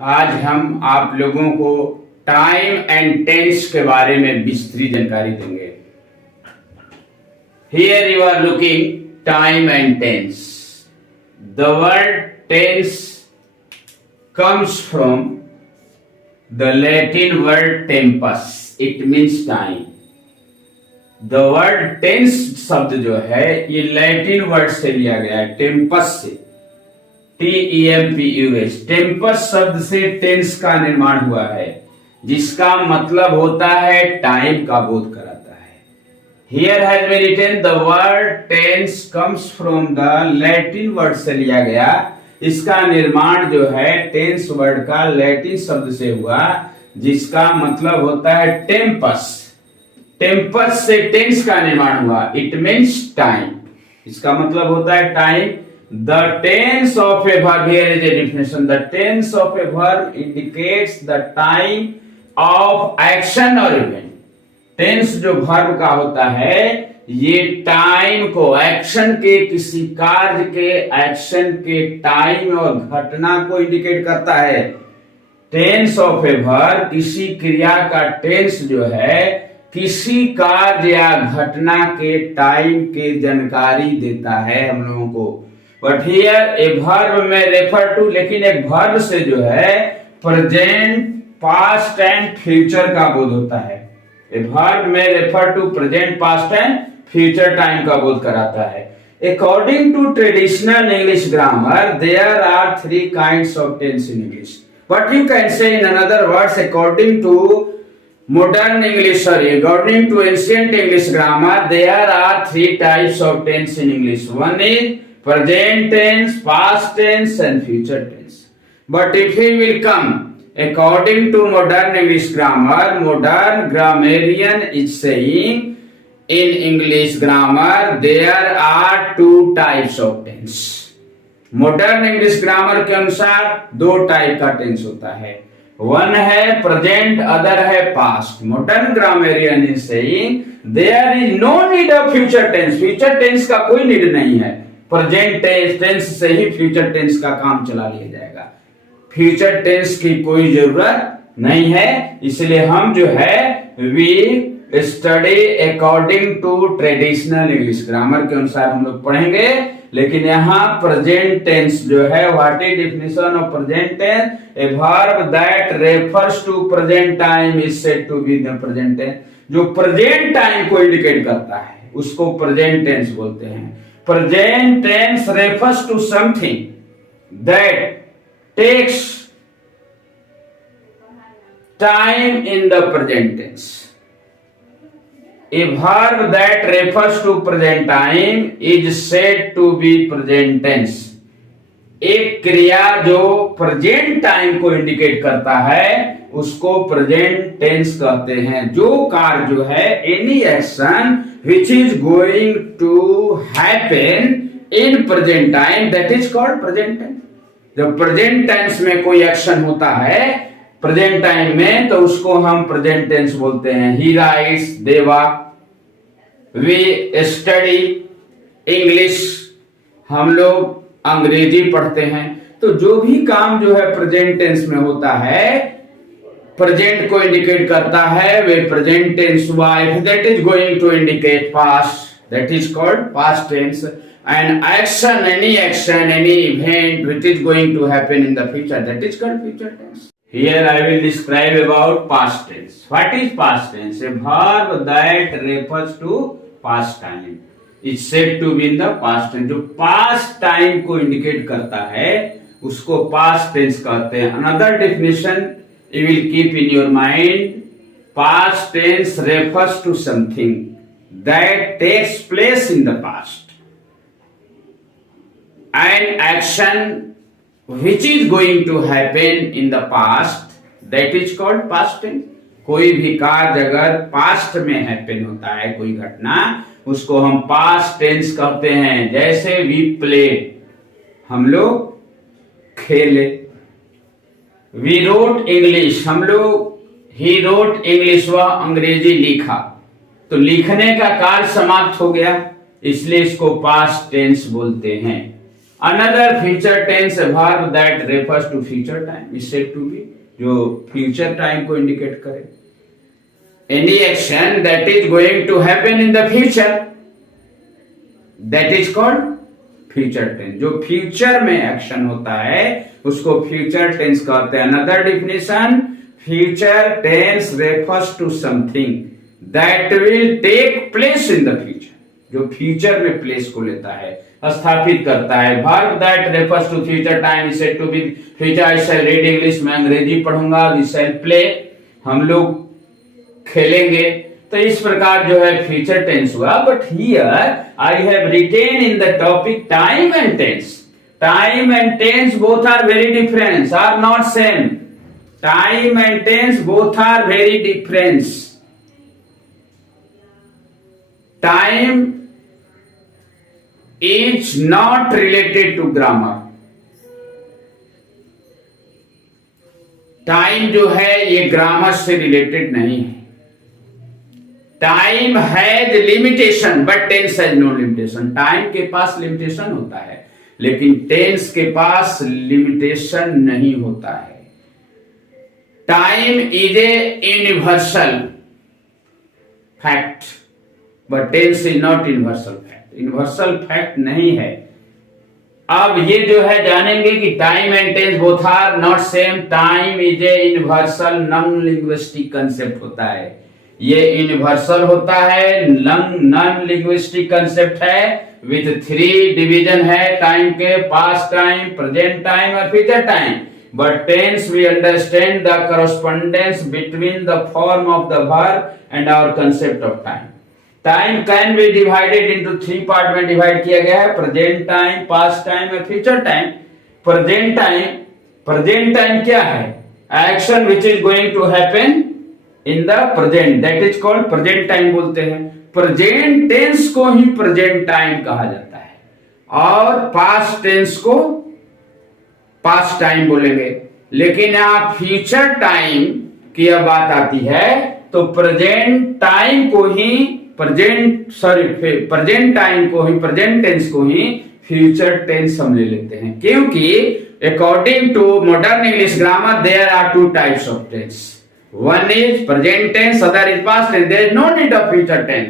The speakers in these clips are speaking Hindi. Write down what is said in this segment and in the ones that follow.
आज हम आप लोगों को टाइम एंड टेंस के बारे में विस्तृत जानकारी देंगे। Here you are looking time and tense. The word tense comes from the Latin word tempus. It means time. The word tense शब्द जो है ये लैटिन वर्ड से लिया गया है, टेम्पस से, TEMPUS। टेम्पस शब्द से टेंस का निर्माण हुआ है, जिसका मतलब होता है टाइम का बोध कराता है। Here has been written the word tense comes from the Latin word से लिया गया। इसका निर्माण जो है टेंस वर्ड का लैटिन शब्द से हुआ, जिसका मतलब होता है टेम्पस। टेम्पस से टेंस का निर्माण हुआ। इट मीन्स टाइम, इसका मतलब होता है time. The tense of a verb, here is a definition, the tense of a verb indicates the time of action और इवेंट। टेंस जो वर्ब का होता है ये टाइम को, एक्शन के, किसी कार्य के एक्शन के टाइम और घटना को इंडिकेट करता है। टेंस ऑफ ए वर्ब, किसी क्रिया का टेंस जो है किसी कार्य या घटना के टाइम के जानकारी देता है हम लोगों को। But here A verb may refer to, लेकिन एक वर्ब से जो है प्रेजेंट, पास्ट एंड फ्यूचर का बोध होता है। A verb may refer to present, past and future time का बोध कराता है। According to traditional English grammar there are three kinds of tense in English, but you can say in another words according to modern English, according to ancient English grammar, there are three types of tense in English. One is present tense, past tense, and future tense. But if we will come according to modern English grammar, modern grammarian is saying in English grammar there are two types of tense. Modern English grammar के अनुसार दो टाइप का टेंस होता है। वन है प्रेजेंट, अदर है past. Modern grammarian is saying there is no need of future tense. Future tense का कोई नीड नहीं है, प्रेजेंट टेंस से ही फ्यूचर टेंस का काम चला लिया जाएगा। फ्यूचर टेंस की कोई जरूरत नहीं है। इसलिए हम जो है we study according to traditional English grammar के अनुसार हम लोग पढ़ेंगे। लेकिन यहाँ प्रेजेंट टेंस जो है, what is definition of present tense? A verb that refers to present time is said to be the present tense. जो प्रेजेंट टाइम को इंडिकेट करता है उसको प्रेजेंट टेंस बोलते हैं। Present tense refers to something that takes time in the present tense. A verb that refers to present time is said to be present tense. एक क्रिया जो प्रेजेंट टाइम को इंडिकेट करता है उसको प्रेजेंट टेंस कहते हैं। जो कार्य जो है, any action which is going to happen in present time, that is called present tense. जब प्रेजेंट टेंस में कोई एक्शन होता है प्रेजेंट टाइम में, तो उसको हम प्रेजेंट टेंस बोलते हैं। He writes, they walk, we study English, हम लोग अंग्रेजी पढ़ते हैं। तो जो भी काम जो है प्रेजेंट टेंस में होता है, प्रेजेंट को इंडिकेट करता है, वे प्रेजेंट टेंस हुआ। If that is going to indicate past, that is called past tense. And action, any action, any event which is going to happen in the future, that is called future tense. Here I will describe about past tense. What is past tense? A verb that refers to past time is said to be in the past tense. जो past time को indicate करता है उसको past tense कहते हैं। Another definition you will keep in your mind. Past tense refers to something that takes place in the past. An action which is going to happen in the past, that is called past tense. कोई भी कार्य अगर पास्ट में हैपन होता है, कोई घटना, उसको हम पास्ट टेंस कहते हैं। जैसे वी प्ले, हम लोग खेले। वी रोट इंग्लिश, हम लोग, ही रोट इंग्लिश, वह अंग्रेजी लिखा। तो लिखने का कार्य समाप्त हो गया, इसलिए इसको पास्ट टेंस बोलते हैं। Another future tense verb that refers to future time is said to be, जो फ्यूचर टाइम को इंडिकेट करे। Any action that is going to happen in the future that is called future tense. जो फ्यूचर में एक्शन होता है उसको फ्यूचर टेंस कहते हैं। Another definition, future tense refers to something that will take place in the future, जो फ्यूचर में प्लेस को लेता है, स्थापित करता है। Verb that refers to future time is said to be future. I shall read English, मैं अंग्रेजी पढ़ूंगा। वी शैल प्ले, हम लोग खेलेंगे। तो इस प्रकार जो है फ्यूचर टेंस हुआ। But here I have written in the topic time and tense. Time and tense both are very different, are not same. Time and tense both are very different. Time is not related to grammar. Time जो है ये ग्रामर से रिलेटेड नहीं है। Time has limitation but tense has no limitation. Time के पास लिमिटेशन होता है लेकिन टेंस के पास लिमिटेशन नहीं होता है। Time is a universal fact but tense is not universal fact. Universal fact नहीं है। अब ये जो है जानेंगे कि time and tense both are not same. Time is a universal non linguistic concept होता है। ये यूनिवर्सल होता है, नॉन लिंग्विस्टिक कंसेप्ट है, विथ 3 डिवीजन है टाइम के, पास्ट टाइम, प्रेजेंट टाइम और future time. But tense we understand the correspondence between the form of the verb and our concept of time. Time can be divided into 3 part में डिवाइड किया गया है, प्रेजेंट टाइम, पास्ट टाइम और फ्यूचर टाइम। प्रेजेंट टाइम क्या है? Action which is going to happen in the present, that is called present time बोलते हैं। प्रेजेंट टेंस को ही प्रेजेंट टाइम कहा जाता है और पास्ट टेंस को पास्ट टाइम बोलेंगे। लेकिन यहां फ्यूचर टाइम की अब बात आती है तो प्रेजेंट टाइम को ही प्रेजेंट टेंस को ही फ्यूचर टेंस हम ले लेते हैं, क्योंकि according to modern English grammar there are 2 types of tense. One is present tense, other is past tense. There is no need of future tense.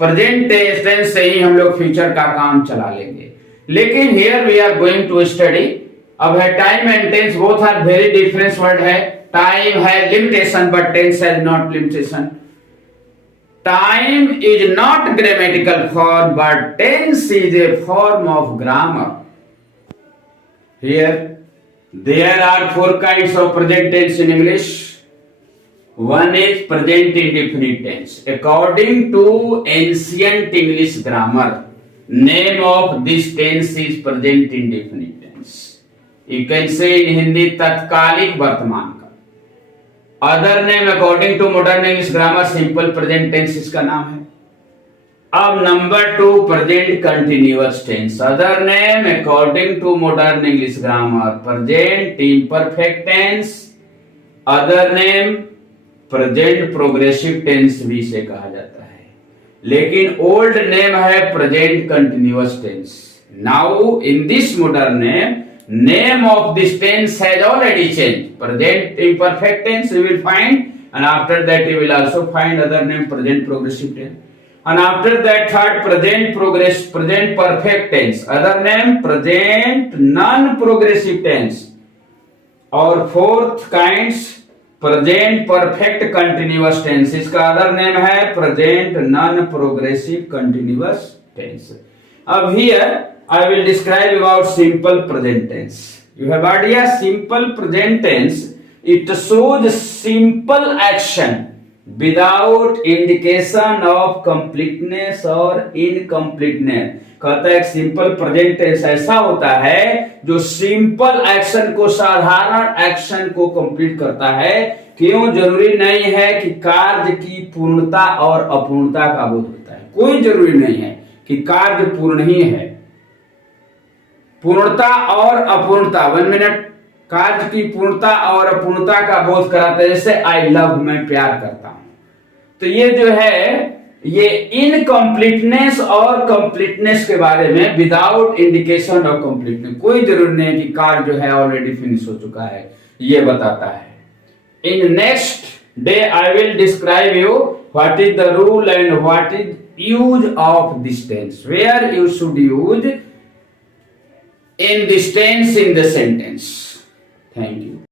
Present tense से ही हम लोग फ्यूचर का काम चला लेंगे। लेकिन here we are going to study. अब है time and tense both are very different word है। टाइम है limitation but tense has not limitation. Time is not grammatical form, but tense is a form of grammar. Here, there are 4 kinds of present tense in English. One is present indefinite tense. According to ancient English grammar, name of this tense is present indefinite tense. You can say in Hindi तत्कालिक वर्तमान। Other name according to modern English grammar simple present tense इसका नाम है। अब number 2 present continuous tense. Other name according to modern English grammar present imperfect tense. Other name present progressive tense भी इसे कहा जाता है, लेकिन ओल्ड नेम है present continuous tense. Now in this modern name, name of this tense has already changed. Present imperfect tense you will find, and after that you will also find other name present progressive tense, and after that third present perfect tense, other name present non progressive tense, और fourth kinds present perfect continuous tense। इसका other name है present non progressive continuous tense। अब here I will describe about simple present tense. You have idea simple present tense, it shows simple action without indication of completeness or incompleteness। कहता है सिंपल प्रेजेंट टेंस ऐसा होता है जो सिंपल एक्शन को, साधारण एक्शन को कंप्लीट करता है। क्यों? जरूरी नहीं है कि कार्य की पूर्णता और अपूर्णता का बोध होता है। कोई जरूरी नहीं है कि कार्य पूर्ण ही है। पूर्णता और अपूर्णता, 1 मिनट, कार्य की पूर्णता और अपूर्णता का बोध कराता है। जैसे आई लव, मैं प्यार करता हूं। तो ये जो है ये इनकम्प्लीटनेस और कंप्लीटनेस के बारे में विदाउट इंडिकेशन ऑफ कंप्लीटनेस, कोई जरूरी नहीं है कि कार जो है ऑलरेडी फिनिश हो चुका है, ये बताता है। In next day I will describe you what is the rule and what is use of this tense, where you should use in this tense in the sentence. Thank you.